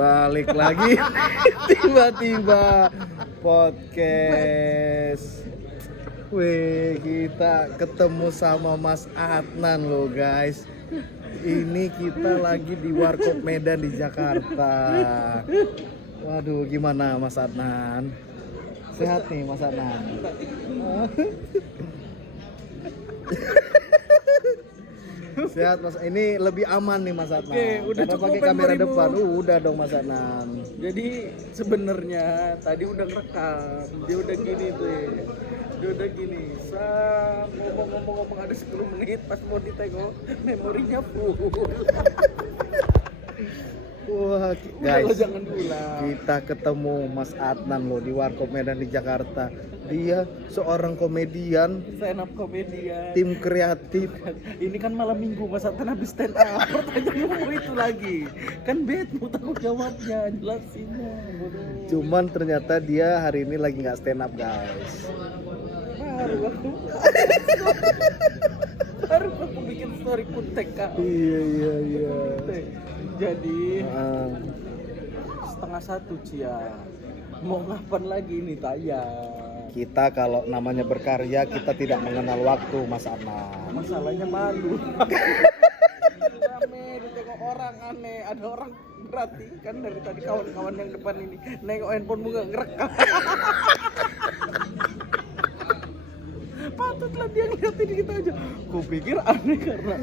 Balik lagi tiba-tiba podcast. Wih, kita ketemu sama Mas Adnan loh guys. Ini kita lagi di Warkop Medan di Jakarta. Waduh, gimana Mas Adnan? Sehat nih Mas Adnan? Sehat Mas, ini lebih aman nih Mas Adnan. Oke, udah karena cukup pakai kamera memorimu. depan. Udah dong Mas Adnan. Jadi sebenarnya tadi udah ngerekam, dia udah gini tuh. Dia udah gini. Ngomong-ngomong ada 10 menit pas mau ditengok memorinya full. Wah, Udah lo guys. jangan diulang. Kita ketemu Mas Adnan loh di Warkop Medan di Jakarta. Dia seorang komedian, Stand up komedian. tim kreatif. Ini kan malam minggu Mas Atan habis stand up. Pertanyaanmu itu lagi. Kan bedmu tanggung jawabnya, jelasinnya. Bodoh. Cuman ternyata dia hari ini lagi nggak stand up guys. Baru aku bikin story kutek kak. Iya. Jadi Ah, 12:30 Cia. Mau ngapain lagi nih tayang? kita kalau namanya berkarya kita tidak mengenal waktu Mas Adnan. Masalahnya malu. Rame ditengok orang aneh. Ada orang berarti kan dari tadi kawan-kawan yang depan ini nengok handphonemu nggak ngerekam. Patutlah dia ngeliatin kita aja. Kupikir aneh karena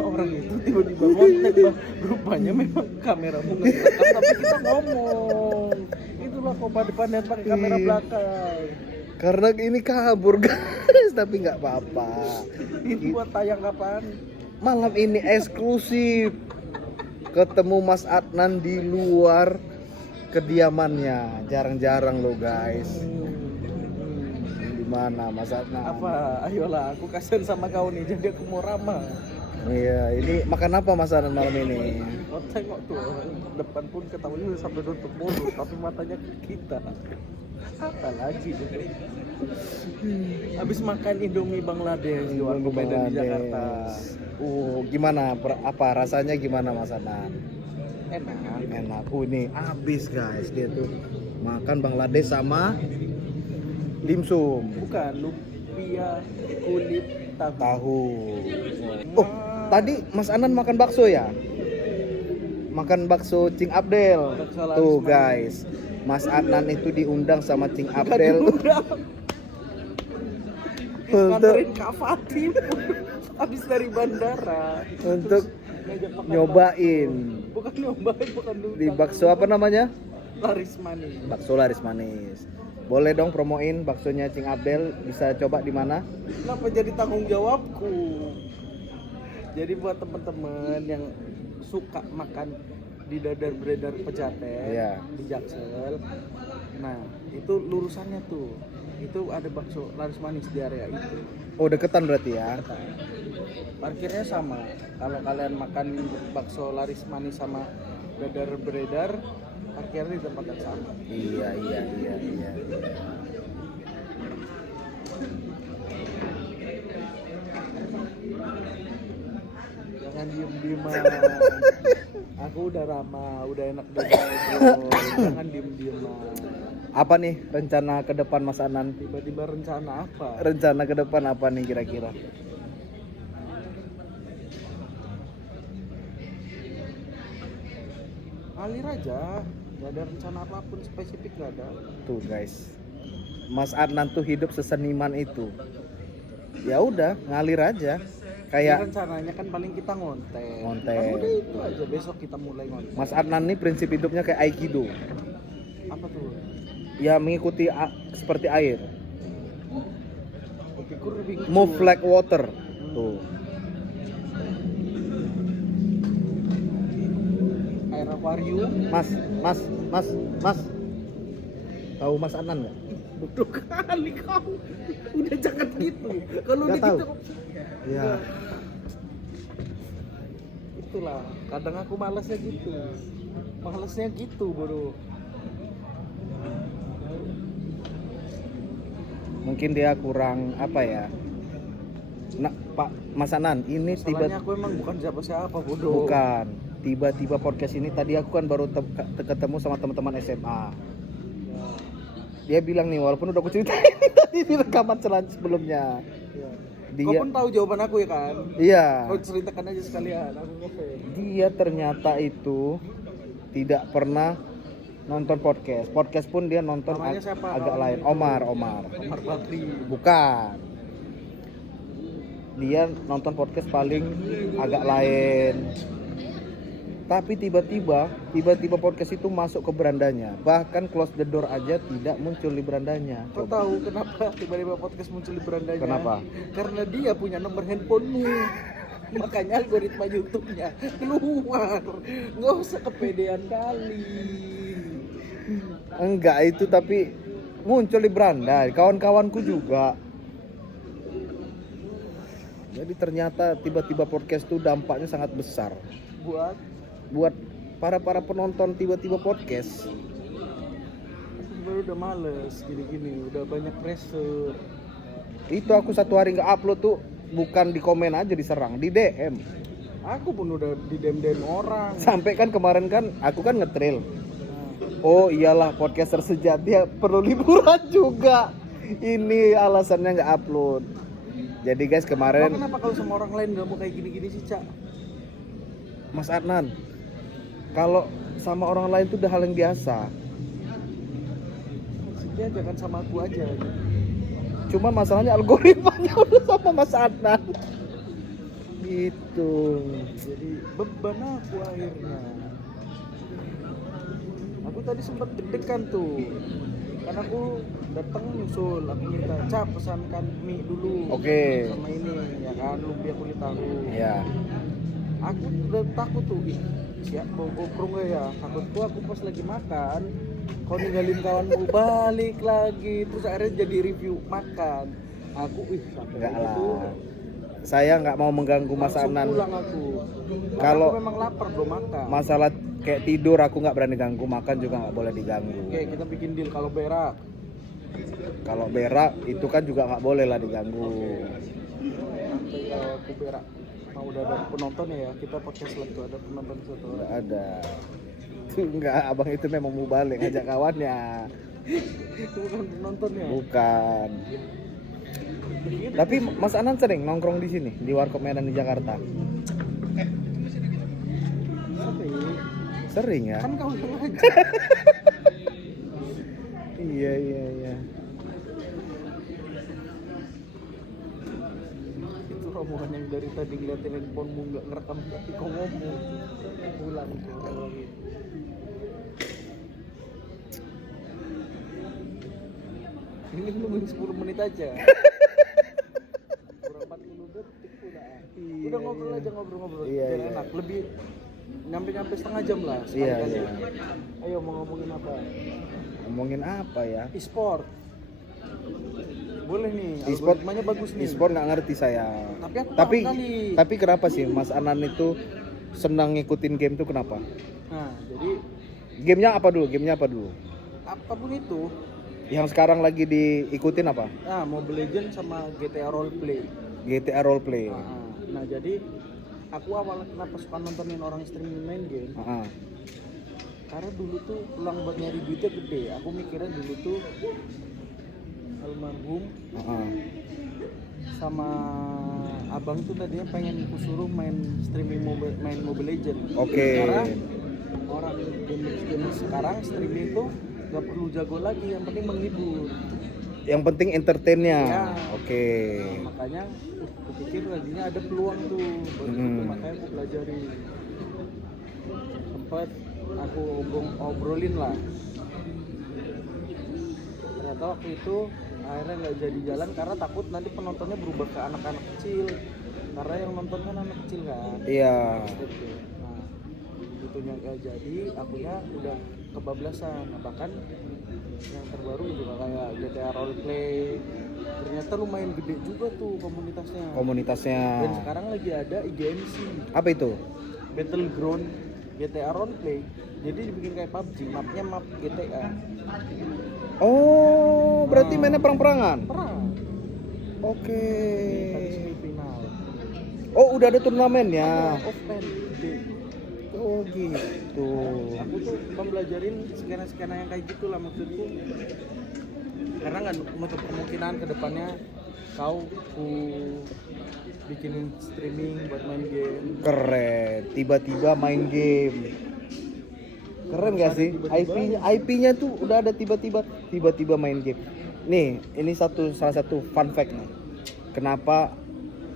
orang itu tiba-tiba kontak bah. Rupanya memang kameramu nggak ngerekam tapi kita ngomong. Itulah kok depannya pakai kamera belakang. Karena ini kabur guys, tapi nggak apa-apa. Itu buat tayang kapan? Malam ini eksklusif. Ketemu Mas Adnan di luar kediamannya. Jarang-jarang loh guys. Gimana Mas Adnan? Apa? Ayolah, aku kasihan sama kau nih, jadi aku mau ramah. Iya, ini makan apa Mas Adnan malam ini? Kau tengok tuh, depan pun ketahuan udah sampai nutup mulut, tapi matanya ke kita. Apa lagi gitu? Habis makan Indomie Bangladesh di Warkop Medan di Jakarta. Gimana? Apa rasanya gimana Mas Adnan? Enak. Enak. Ini habis guys, dia tuh makan Bangladesh sama dimsum. Bukan lumpia kulit tahu. Tahu. Oh, tadi Mas Adnan makan bakso ya? Makan bakso Cing Abdel. Bakso laris Tuh manis. guys, Mas Adnan itu diundang sama Cing Abdel Udah untuk nganterin Kak Fatim habis dari bandara untuk ngajak makan nyobain bakso. Bukan nyobain, bukan dulu. di bakso apa namanya? Laris manis. Bakso laris manis. Boleh dong promoin baksonya Cing Abdel, bisa coba di mana? Kenapa jadi tanggung jawabku? Jadi buat teman-teman yang suka makan di Dadar Beredar Pejaten Iya. di Jaksel, nah itu lurusannya tuh, itu ada bakso laris manis di area itu. Oh, deketan berarti ya. Parkirnya sama. Kalau kalian makan bakso laris manis sama Dadar Beredar, parkirnya di tempat yang sama. Iya. Jangan diem-dieman. Aku udah ramah, udah enak ngobrol. Jangan diem-dieman. Apa nih rencana ke depan Mas Adnan? Tiba-tiba rencana apa? Rencana ke depan apa nih kira-kira? Ngalir aja, gak ada rencana apapun spesifik, gak ada. Tuh guys, Mas Adnan tuh hidup seseniman itu. Ya udah, ngalir aja. Ini Kayak rencananya kan paling kita ngonten. Ngonten. Kan udah itu aja, besok kita mulai ngonten. Mas Adnan nih prinsip hidupnya kayak Aikido. Apa tuh? Ya mengikuti seperti air. Kupikir Wing Chun. Move like water. Tuh. Air aquarium. Mas. Tahu Mas Adnan nggak? Bodoh kali kau. Udah jangan gitu. Kalau Nggak udah tahu. gitu. Ya. Itulah, kadang aku malesnya gitu. Malesnya gitu, bro. Mungkin dia kurang apa ya? Nah, Pak Mas Anan, ini Masalahnya tiba aku emang bukan siapa-siapa, bodoh. bukan. tiba-tiba podcast ini tadi aku kan baru ketemu sama teman-teman SMA. Dia bilang nih, walaupun udah aku ceritain tadi di rekaman sebelumnya. Ya. Dia, Kau pun tahu jawaban aku ya kan? iya. Kau ceritakan aja sekalian, aku ngefans. Dia ternyata itu tidak pernah nonton podcast. Podcast pun dia nonton Namanya siapa? agak lain. Omar. Omar Bakri. Bukan. Dia nonton podcast paling agak lain. Tapi tiba-tiba podcast itu masuk ke berandanya. Bahkan close the door aja tidak muncul di berandanya. Kau tahu kenapa tiba-tiba podcast muncul di berandanya? Kenapa? Karena dia punya nomor handphonemu. Makanya algoritma YouTube-nya keluar. Nggak usah kepedean kali. Enggak itu, tapi muncul di beranda. Kawan-kawanku juga. Jadi ternyata tiba-tiba podcast itu dampaknya sangat besar buat para penonton tiba-tiba podcast. Baru udah males gini-gini, udah banyak pressure. Itu aku satu hari nggak upload tuh bukan di komen aja diserang, di DM. Aku pun udah di DM orang. Sampai kan kemarin kan aku kan nge-trail. Nah, Oh iyalah podcaster sejati perlu liburan juga. Ini alasannya nggak upload. Jadi guys kau kemarin kenapa kalau sama orang lain nggak mau kayak gini-gini sih, Cak? Mas Adnan, kalau sama orang lain itu udah hal yang biasa. Dia jangan sama aku aja. Cuma masalahnya algoritmanya udah sama Mas Adnan. Gitu. Jadi beban aku akhirnya. Aku tadi sempat deg-degan tuh. Karena aku datang nyusul, aku minta Cap pesankan mie dulu. Oke. Sama ini ya kan, lumpia kulit tahu. Ya. Aku udah takut tuh, siap mau GoPro nggak ya? Takutku aku pas lagi makan, kau ninggalin kawanmu balik lagi, terus akhirnya jadi review makan. Aku sampai Enggak gitu, lah. Saya nggak mau mengganggu Mas langsung Adnan. pulang aku. Kalau Aku memang lapar belum makan. Masalah kayak tidur aku nggak berani ganggu, makan juga nggak boleh diganggu. Oke, kita bikin deal kalau berak. Kalau berak itu kan juga nggak boleh lah diganggu. Nanti kalau aku berak, mau udah ada penonton ya, kita podcast lagi tuh ada penonton satu Nggak orang. ada. Itu enggak, abang itu memang mau balik ngajak kawannya. Itu bukan penontonnya. Bukan. Begitu. Tapi Mas Anan sering nongkrong di sini di Warkop Medan di Jakarta. Sering. Sering ya? Kan kau yang aja. Iya. Itu rombongan yang dari tadi ngeliatin handphonemu nggak ngerekam tapi kau ngomong pulang tuh. Ini nungguin 10 menit aja. Kurang 40 detik udah. Iya, Udah ngobrol iya. aja ngobrol. Iya, Biar iya. enak. Lebih nyampe setengah jam lah Iya, sekali-kali. iya. Ayo mau ngomongin apa? Ngomongin apa ya? E-sport. Boleh nih, E-sport, algoritmanya bagus nih. e-sport nggak ngerti saya. Tapi aku Tapi paham kali. tapi kenapa sih Mas Anan itu senang ngikutin game tuh kenapa? Nah, jadi Gamenya apa dulu? apapun itu, Yang sekarang lagi diikutin apa? Mobile Legends sama GTA Roleplay. GTA Roleplay. Nah, jadi aku awalnya kenapa suka nontonin orang streaming main game? Heeh. Karena dulu tuh peluang buat nyari duitnya gede. Aku mikirnya dulu tuh almarhum Heeh. sama abang tuh tadinya pengen ku suruh main Mobile Legends. Oke. Karena orang game sekarang streaming tuh gak perlu jago lagi, yang penting menghibur. Yang penting entertainnya. Ya. Oke. Makanya aku pikir tadinya ada peluang tuh buat itu, makanya aku pelajari. Sempat aku obrolin lah. Ternyata waktu itu akhirnya nggak jadi jalan karena takut nanti penontonnya berubah ke anak-anak kecil. Karena yang nonton kan anak kecil kan. Iya. Nah, itunya nggak jadi, akunya udah kebablasan. Nah, bahkan yang terbaru juga kayak GTA Roleplay, ternyata lumayan gede juga tuh komunitasnya. Dan sekarang lagi ada IGMC. Apa itu? Battleground GTA Roleplay. Jadi dibikin kayak PUBG, mapnya map GTA. Oh, berarti mainnya perang-perangan. Perang. Oke. Tadi semifinal. Oh, udah ada turnamennya. Offline gede. Oh gitu. Aku tuh pembelajarin skena-skena yang kayak gitu lah maksudku. Karena nggak menutup kemungkinan ke depannya kau bikinin streaming buat main game. Keren. Tiba-tiba main game. Keren gak sih? IP-nya tuh udah ada tiba-tiba main game. Nih, ini salah satu fun fact nih. Kenapa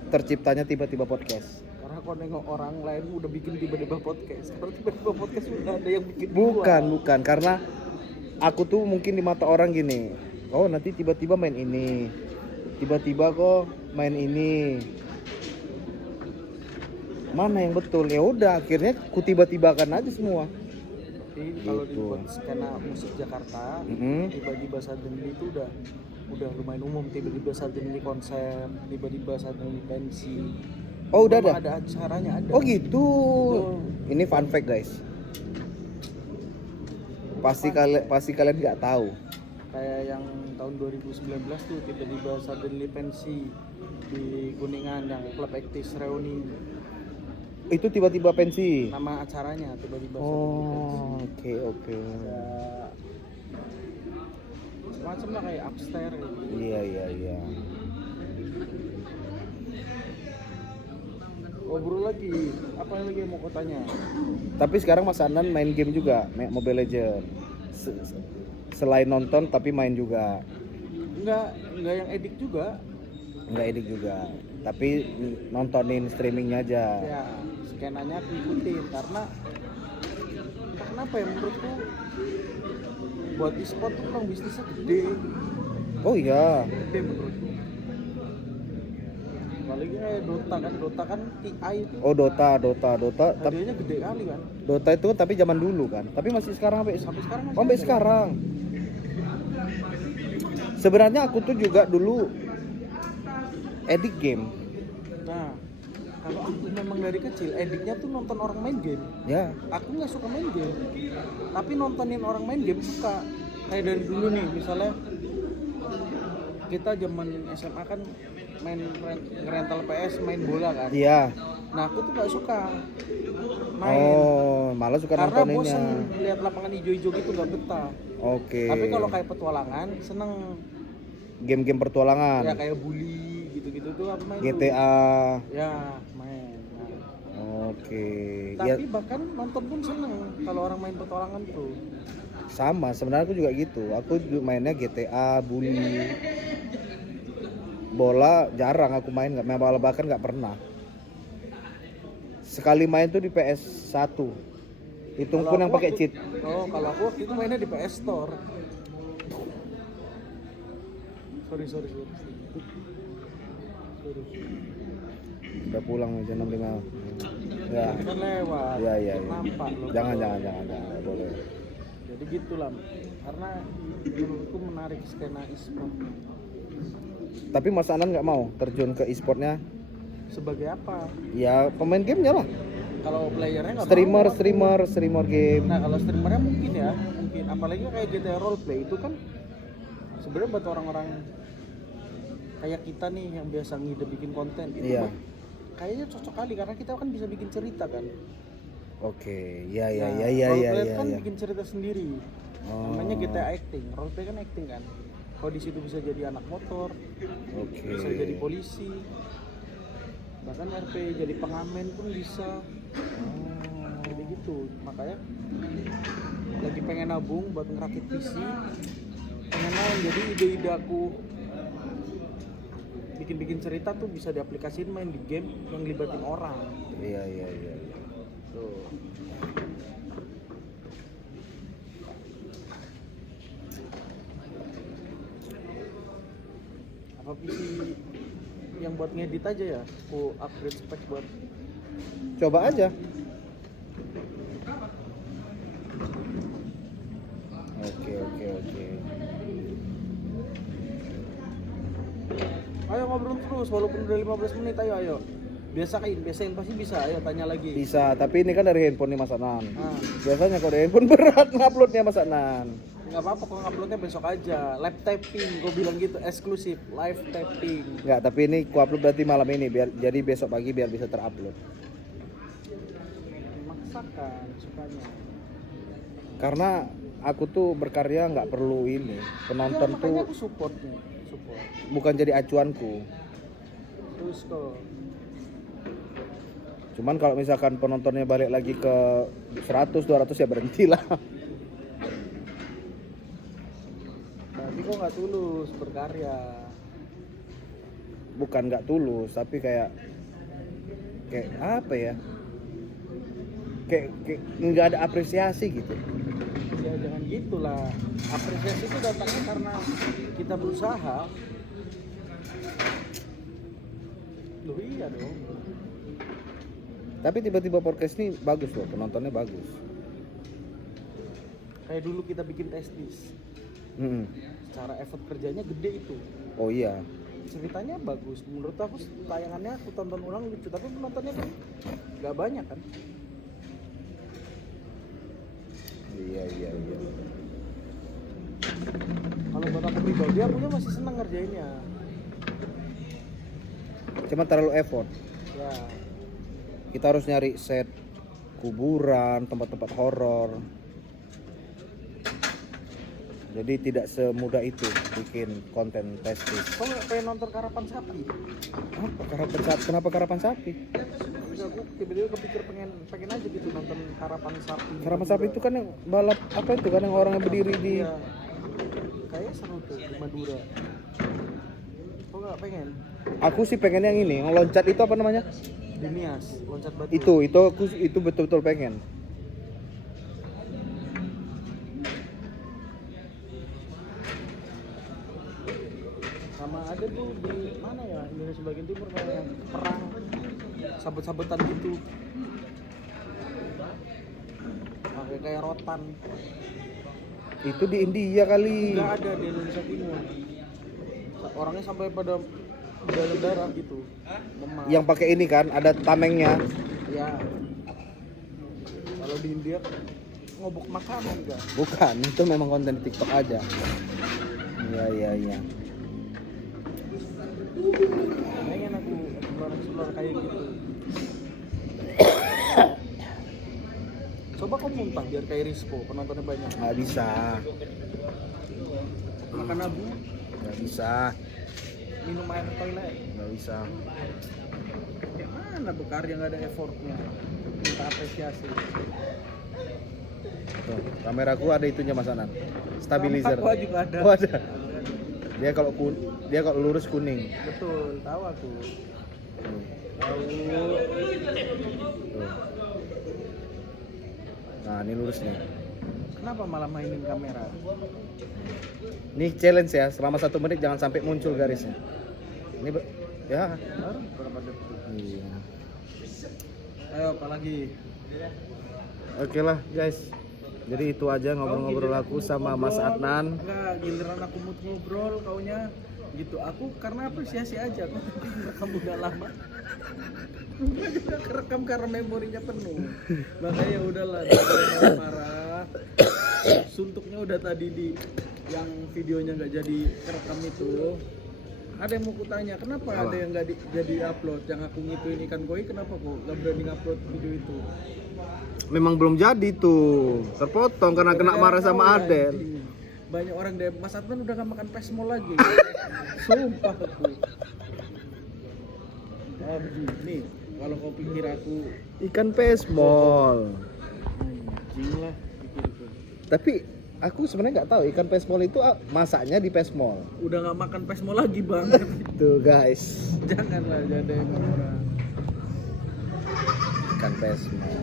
terciptanya tiba-tiba podcast? Karena kau nengok orang lain udah bikin tiba-tiba podcast. Kalau tiba-tiba podcast udah ada yang bikin Bukan, karena aku tuh mungkin di mata orang gini. Oh, nanti tiba-tiba main ini. Tiba-tiba kok main ini. Mana yang betul? Ya udah, akhirnya ku tiba-tibakan aja semua. Jadi kalau Gitu. dibuat skena musik Jakarta, tiba-tiba suddenly itu udah lumayan umum. Tiba-tiba suddenly konser, tiba-tiba suddenly pensi. Oh, udah Memang ada. ada acaranya ada. Oh gitu. Betul. Ini fun fact guys. Pasti kalian nggak tahu. Kayak yang tahun 2019 tuh tiba-tiba suddenly pensi di Kuningan yang klub aktis reuni. Itu tiba-tiba pensi. Nama acaranya tiba-tiba Oh, oke. ya, semacam lah kayak upstairs gitu. Iya. Ngobrol lagi, apa lagi yang mau kau tanya? Tapi sekarang Mas Anan main game juga, Mobile Legends. Selain nonton tapi main juga. Enggak yang edik juga. Nggak edit juga. Tapi nontonin streamingnya aja. Ya, skenanya aku ikutin karena entah kenapa ya menurutku buat e-sport tuh memang bisnisnya gede. Oh iya. Gede menurutku. Apalagi kayak Dota kan TI itu. Oh Dota. Tapi Hadiahnya gede kali kan. Dota itu tapi zaman dulu kan. Tapi masih sekarang Sampai sekarang masih sampai ada. sekarang. Sebenarnya aku tuh juga dulu edit game. Nah, kalau aku memang dari kecil ediknya tuh nonton orang main game. Ya. Aku nggak suka main game, tapi nontonin orang main game suka. Kayak dari dulu nih, misalnya kita zaman SMA kan main ngerental PS, main bola kan. Iya. Nah aku tuh nggak suka main. Oh, malah suka Karena nontoninnya. bosen lihat lapangan hijau-hijau gitu nggak betah. Oke. Tapi kalau kayak petualangan seneng. Game-game pertualangan. Ya kayak bully gitu-gitu tuh aku main. GTA. Tuh. Ya main. Nah. Oke. Tapi Ya bahkan nonton pun seneng kalau orang main petualangan tuh. sama, sebenarnya aku juga gitu. Aku mainnya GTA, bully. Bola jarang aku main, bahkan nggak pernah. Sekali main tuh di PS1. Itu Kalau pun yang aku pakai waktu- cheat. Oh, kalau aku waktu itu mainnya di PS Store. Sorry. Udah pulang aja 65. Ya. Kan lewat. Iya. Nampak loh. Jangan, nggak boleh. Jadi gitulah. Karena menurutku menarik skena e-sport. Tapi Mas Anan nggak mau terjun ke e-sportnya? Sebagai apa? Ya pemain gamenya lah. Kalau playernya nggak Streamer, mau aku. streamer game. Nah kalau streamernya mungkin. Apalagi kayak GTA Roleplay itu kan sebenarnya buat orang-orang kayak kita nih yang biasa ngide bikin konten itu Iya. kayaknya cocok kali karena kita kan bisa bikin cerita kan. Oke, Nah, ya. roleplay kan bikin cerita sendiri. Oh. Namanya GTA acting. Roleplay kan acting kan. Kalau di situ bisa jadi anak motor, Oke. bisa jadi polisi, bahkan RP jadi pengamen pun bisa. Jadi gitu. Makanya lagi pengen nabung buat ngerakit PC. Pengen main. Jadi ide-ide aku bikin cerita tuh bisa diaplikasiin main di game yang libatin orang. Iya. Tuh. Apa PC yang buat ngedit aja ya? Aku upgrade spek buat Coba aja. Oke. ayo ngobrol terus walaupun udah 15 menit ayo. Biasain pasti bisa. Ayo tanya lagi. Bisa, tapi ini kan dari handphone nih Mas Anan. Nah, Biasanya kalau dari handphone berat nguploadnya Mas Anan. nggak apa-apa kalau nguploadnya besok aja. Live taping, gue bilang gitu eksklusif live taping. Enggak, tapi ini ku upload berarti malam ini jadi besok pagi biar bisa terupload. Memaksakan. menyenangkan sukanya. Karena aku tuh berkarya nggak perlu ini penonton Ya, makanya tuh aku support nih, support. bukan jadi acuanku. Terus kok Cuman kalau misalkan penontonnya balik lagi ke 100-200 ya berhentilah. berarti kok nggak tulus berkarya. Bukan nggak tulus tapi kayak apa ya, kayak nggak ada apresiasi gitu. Ya jangan gitulah. Apresiasi itu datangnya karena kita berusaha. Loh iya dong. Tapi tiba-tiba podcast ini bagus loh, penontonnya bagus. Kayak dulu kita bikin testis. Mm-mm. Secara effort kerjanya gede itu. Oh iya. Ceritanya bagus. Menurut aku tayangannya aku tonton ulang lucu, tapi penontonnya kan nggak banyak kan. Iya. Kalau buat aku pribadi, akunya masih senang ngerjainnya. Cuma terlalu effort. Ya, Kita harus nyari set kuburan, tempat-tempat horor. Jadi tidak semudah itu bikin konten testis. kok nggak pengen nonton Karapan Sapi? Apa karapan sapi? Kenapa karapan sapi? Terus aku tiba-tiba kepikir pengen aja gitu nonton Karapan Sapi. Karapan sapi itu kan yang balap apa itu kan yang orang yang berdiri di. Iya. Kayaknya seru tuh di Madura. Kok nggak pengen? Aku sih pengen yang ini, yang loncat itu apa namanya? Di Nias, loncat batu. Itu betul-betul pengen. Sama ada tuh di mana ya, Indonesia bagian timur kayak perang sabet-sabetan gitu. Pakai kayak rotan. Itu di India kali. Nggak ada di Indonesia Timur. Orangnya sampai pada darah gitu. Memar. Yang pakai ini kan ada tamengnya. Ya. Kalau di India ngobok makanan enggak? Bukan, itu memang konten di TikTok aja. Iya. Pengen aku explore kayak gitu. Coba kau muntah biar kayak Rispo, penontonnya banyak. Nggak bisa. Makan abu, Nggak bisa. minum air toilet. Nggak bisa. Mana berkarya nggak ada effortnya? Minta apresiasi. Tuh, kameraku ada itunya Mas Anan. Stabilizer. Aku juga ada. Oh, ada. Dia kalau lurus kuning. Betul, tahu aku. Tuh. Tahu. Tuh. Nah, ini lurus nih. Kenapa malah mainin kamera? Nih challenge ya, selama 1 menit jangan sampai muncul garisnya. Ini ya. Baru berapa detik? Iya. Ayo, apalagi? Oke lah guys. Jadi itu aja ngobrol-ngobrol aku sama Mas Adnan. Enggak, giliran aku mood ngobrol kaunya gitu. Aku karena apresiasi aja, aku rekam udah lama. Juga kerekam karena memorinya penuh. Makanya udahlah, jangan marah. Suntuknya udah tadi di yang videonya nggak jadi kerekam itu. Ada yang mau kutanya, kenapa Apa? ada yang nggak jadi upload? Yang aku ngituin ikan koi, kenapa kok nggak berani upload video itu? Memang belum jadi tuh. Terpotong karena kena marah sama Adel. Banyak orang deh, Mas Adnan udah gak makan pesmol lagi. Sumpah aku. Nih, kalau kau pikir aku Ikan pesmol. anjing lah pikirku. Tapi aku sebenarnya nggak tahu ikan pesmol itu masaknya di pesmol. Udah gak makan pesmol lagi bang. Tuh guys, Janganlah jadi orang. ikan pesmol.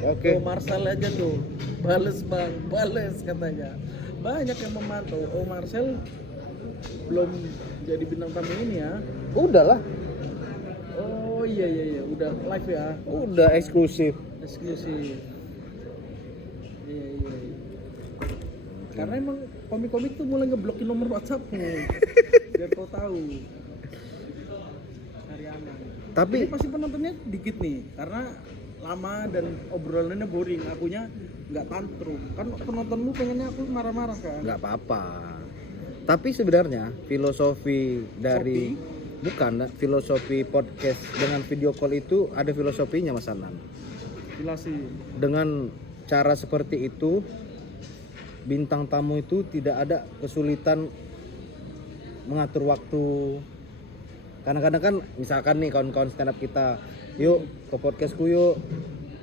Oke. Oke. Marcel aja tuh, bales bang, bales katanya. Banyak yang memantau. Oh Marcel belum jadi bintang tamu ini ya. Udah lah, Oh iya, udah live ya, udah eksklusif. eksklusif. Iya. Karena emang komik-komik tuh mulai ngeblokin nomor WhatsAppmu. Biar kau tahu. Cari aman. Tapi Ini pasti penontonnya dikit nih, karena lama dan obrolannya boring. Akunya nggak tantrum. Kan penontonmu pengennya aku marah-marah kan. nggak apa-apa. Tapi sebenarnya filosofi dari filosofi podcast dengan video call itu ada filosofinya Mas Anan. jelasin. Dengan cara seperti itu bintang tamu itu tidak ada kesulitan mengatur waktu. Kadang-kadang kan misalkan nih kawan-kawan stand up kita, yuk ke podcastku yuk.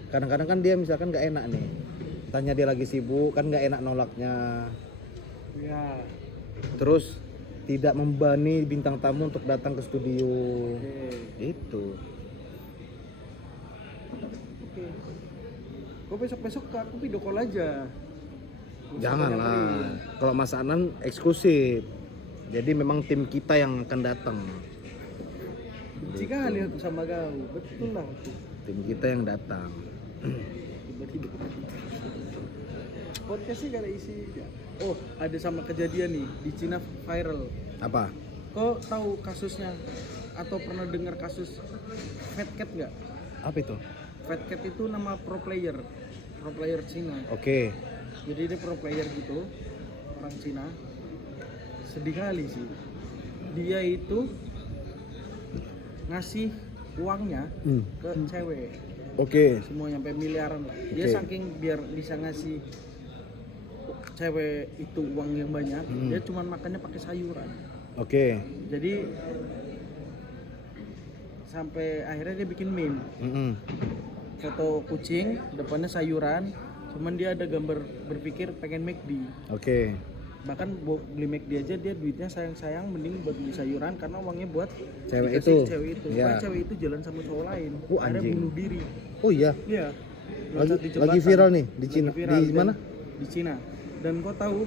Kadang-kadang kan dia misalkan nggak enak nih, tanya dia lagi sibuk kan nggak enak nolaknya. Ya. Terus tidak membebani bintang tamu untuk datang ke studio. Itu. Oke. Kok besok-besok ke aku video call aja. Jangan lah. Kalau Mas Anan eksklusif. Jadi memang tim kita yang akan datang. Jika lihat sama kau, betul lah. Tim kita yang datang. Tiba-tiba. Podcast sih gak ada isi. Oh, ada sama kejadian nih di Cina viral. Apa? Kau tahu kasusnya atau pernah dengar kasus Fat Cat nggak? Apa itu? Fat Cat itu nama pro player Cina. Oke. Jadi dia pro player gitu, orang Cina. Sedih kali sih. Dia itu ngasih uangnya ke cewek. Oke. Semuanya sampai miliaran lah. Dia Oke. saking biar bisa ngasih cewek itu uang yang banyak, dia cuma makannya pakai sayuran. Oke. Jadi sampai akhirnya dia bikin meme. Foto kucing, depannya sayuran, cuman dia ada gambar berpikir pengen McD. Oke. Bahkan beli McD aja dia duitnya sayang-sayang mending buat beli sayuran karena uangnya buat Cewek dikasih itu? Cewek itu. Ya. Makanya cewek itu jalan sama cowok lain. Akhirnya Anjing. bunuh diri. Oh iya. Iya. Lagi, Loncat di jembatan. lagi viral nih di Lagi Cina. viral. Di mana? Di Cina. Dan kau tahu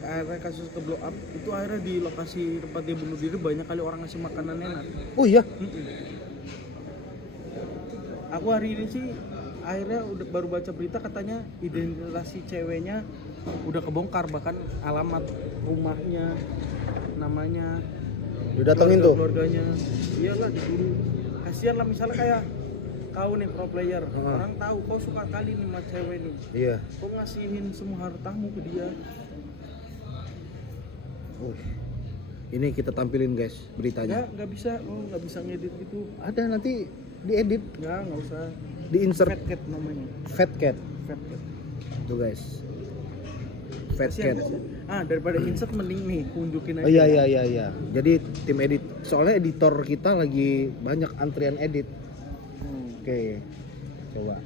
akhirnya kasus ke blow up itu akhirnya di lokasi tempat dia bunuh diri banyak kali orang ngasih makanan enak. Oh iya. Aku hari ini sih akhirnya udah baru baca berita katanya identitas si ceweknya udah kebongkar, bahkan alamat rumahnya, namanya, Didatengin tuh. keluarganya. Iyalah diburu. Kasihan lah misalnya kayak kau nih pro player, orang tahu kau suka kali nih sama cewek nih, Iya. kau ngasihin semua hartamu ke dia. Ini kita tampilin guys beritanya. Nggak bisa, nggak bisa ngedit gitu. Ada nanti diedit, Nggak usah. di insert. Fat Cat namanya. Fat Cat. Fat Cat. Tuh guys. Fat Kasihan, Cat. kasihan. Daripada insert mending nih kunjukin aja. Oh iya. Jadi tim edit. Soalnya editor kita lagi banyak antrian edit. Oke. Coba.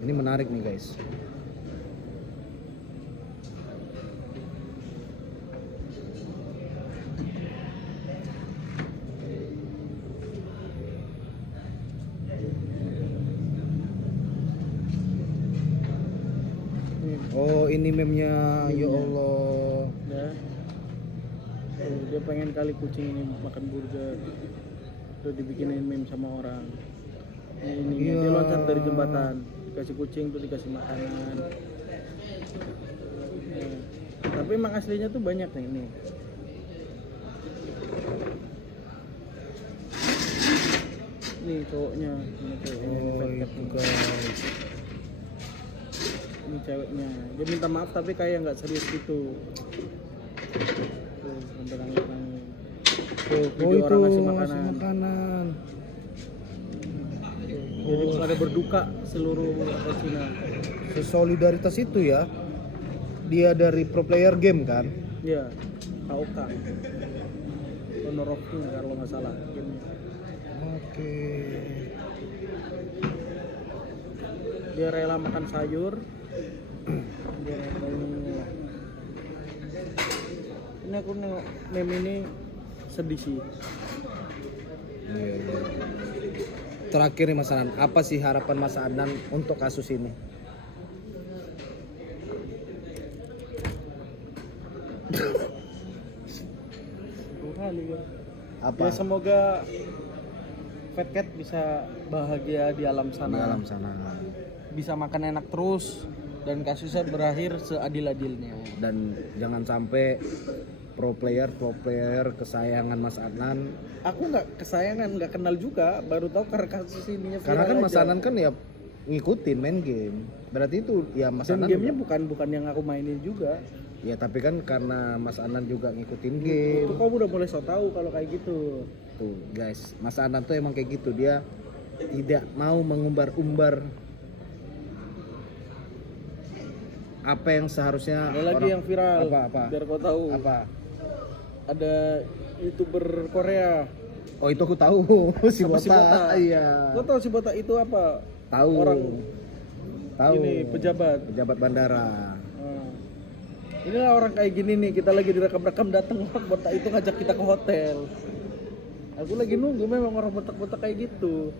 Ini menarik nih guys. Oh ini meme-nya, ya Allah. Ya. Tuh, dia pengen kali kucing ini makan burger. Tuh dibikinin meme sama orang. Ini Iya. dia loncat dari jembatan, dikasih kucing tuh dikasih makanan. Ya. Tapi emang aslinya tuh banyak nih ini. Nih cowoknya, ini cowoknya, ini Oh Fat Cat itu nih. guys. Ini ceweknya, dia minta maaf tapi kayak nggak serius gitu. Tuh sampai nangis. Tuh Oh video itu orang ngasih ngasih makanan. makanan. Jadi pada berduka seluruh rakyat Cina. Solidaritas itu ya. Dia dari pro player game kan. Iya, KOK. Honor of King kalau nggak salah. Gamenya. Oke. Dia rela makan sayur. Dia rela. Ini aku nengok meme ini sedih sih. Iya. Terakhir nih Mas Anan, apa sih harapan Mas Anan untuk kasus ini? Dua kali ya. Apa? Ya semoga Fat Cat bisa bahagia di alam Di sana. alam sana. Bisa makan enak terus dan kasusnya berakhir seadil-adilnya. Dan jangan sampai pro player kesayangan Mas Anan. Aku nggak kesayangan, nggak kenal juga, baru tahu karena kasus ininya. Karena kan viral Mas aja. Anan kan ya ngikutin main game. Berarti itu ya Mas Dan Anan. gamenya bukan yang aku mainin juga. Ya tapi kan karena Mas Anan juga ngikutin game. Itu kamu udah mulai so tahu kalau kayak gitu. Tuh guys, Mas Anan tuh emang kayak gitu, dia tidak mau mengumbar-umbar apa yang seharusnya Ada lagi yang viral. apa Biar kau tahu. apa Ada YouTuber Korea. oh itu aku tahu si Sama si Botak. Botak. Iya Kau tahu si Botak itu apa? tahu Orang tahu ini pejabat. bandara. Nah, inilah orang kayak gini nih, kita lagi direkam-rekam datang orang botak itu ngajak kita ke hotel. Aku lagi nunggu memang orang botak-botak kayak gitu.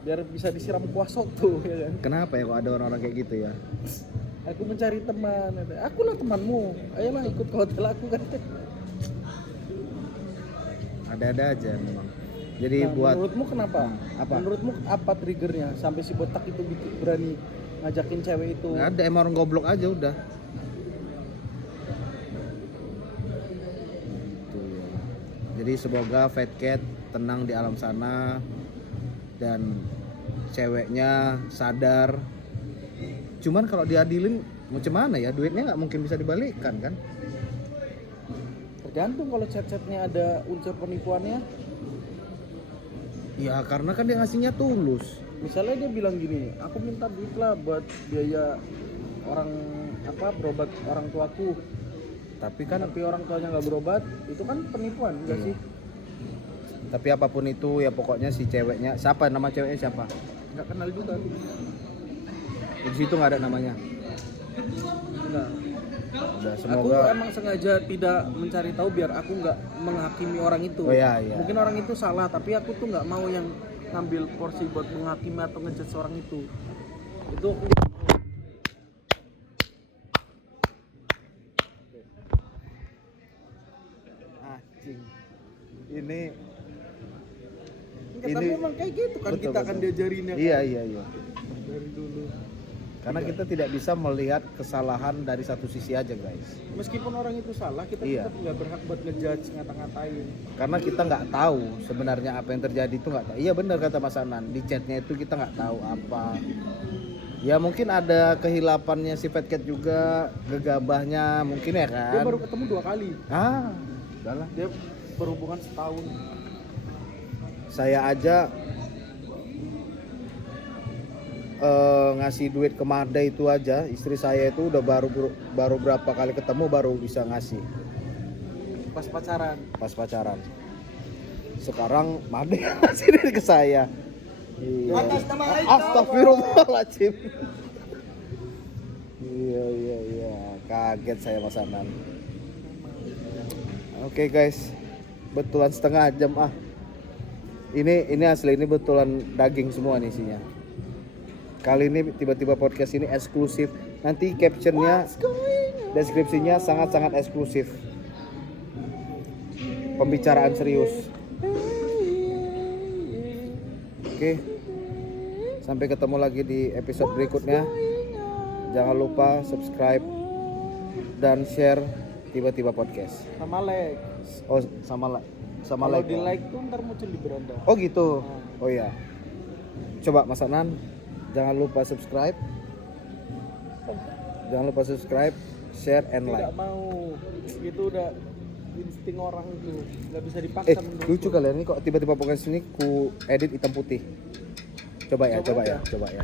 Biar bisa disiram kuah soto ya kan. Kenapa ya kok ada orang-orang kayak gitu ya? Aku mencari teman. Aku lah temanmu. Ayolah ikut ke hotel aku kan. Ada-ada aja memang. Jadi Nah, buat menurutmu kenapa? Apa? Menurutmu apa triggernya sampai si botak itu berani ngajakin cewek itu? nggak ada, emang orang goblok aja udah. Tuh, ya. Jadi semoga Fat Cat tenang di alam sana dan ceweknya sadar. Cuman kalau diadilin macam mana ya, duitnya nggak mungkin bisa dibalikkan kan? Tergantung kalau chat-chatnya ada unsur penipuannya. Ya karena kan dia ngasihnya tulus. Misalnya dia bilang gini, aku minta duit lah buat biaya orang berobat orang tuaku. Tapi kan Tapi orang tuanya nggak berobat, itu kan penipuan enggak Iya. sih? tapi apapun itu ya pokoknya si ceweknya, siapa nama ceweknya siapa? Nggak kenal juga. Di situ nggak ada namanya. Enggak. Udah, Aku semoga emang sengaja tidak mencari tahu biar aku nggak menghakimi orang itu. Oh iya, iya. Mungkin orang itu salah, tapi aku tuh nggak mau yang ngambil porsi buat menghakimi atau ngejudge orang itu. Itu aku anjing. Ini tapi memang kayak gitu kan, betul, kita akan betul. diajarin ya Iya kan? iya iya. Dari dulu. Karena kita tidak bisa melihat kesalahan dari satu sisi aja guys. Meskipun orang itu salah, kita Iya. tetap nggak berhak buat ngejudge, ngata-ngatain. Karena kita nggak tahu sebenarnya apa yang terjadi itu nggak tahu. Iya benar kata Mas Anan, di chatnya itu kita nggak tahu apa. Ya mungkin ada kehilapannya si Fat Cat juga, gegabahnya mungkin ya kan. Dia baru ketemu 2 kali. Udahlah. Dia berhubungan setahun. Saya aja ngasih duit ke Mada itu aja, istri saya itu udah baru berapa kali ketemu baru bisa ngasih Pas pacaran. pas pacaran. Sekarang Mada yang ngasih duit ke saya. Iya. Atas nama Allah. Astagfirullahaladzim. Iya. Kaget saya Mas Anan. Oke guys, betulan setengah jam ah. Ini asli, ini betulan daging semua nih isinya. Kali ini tiba-tiba podcast ini eksklusif. Nanti captionnya, deskripsinya sangat-sangat eksklusif. Pembicaraan serius. Oke. Sampai ketemu lagi di episode berikutnya. Jangan lupa subscribe dan share tiba-tiba podcast. Sama like. Oh, sama Kalau like. di like tuh ntar muncul di beranda. Oh gitu. Oh iya. Coba Mas Anan, jangan lupa subscribe. Jangan lupa subscribe, share and like. Tidak mau. Itu udah insting orang itu. Nggak bisa dipaksa menurutku. Lucu kalian ini kok tiba-tiba podcast ini ku edit hitam putih. Coba ya. Coba aja. Coba ya.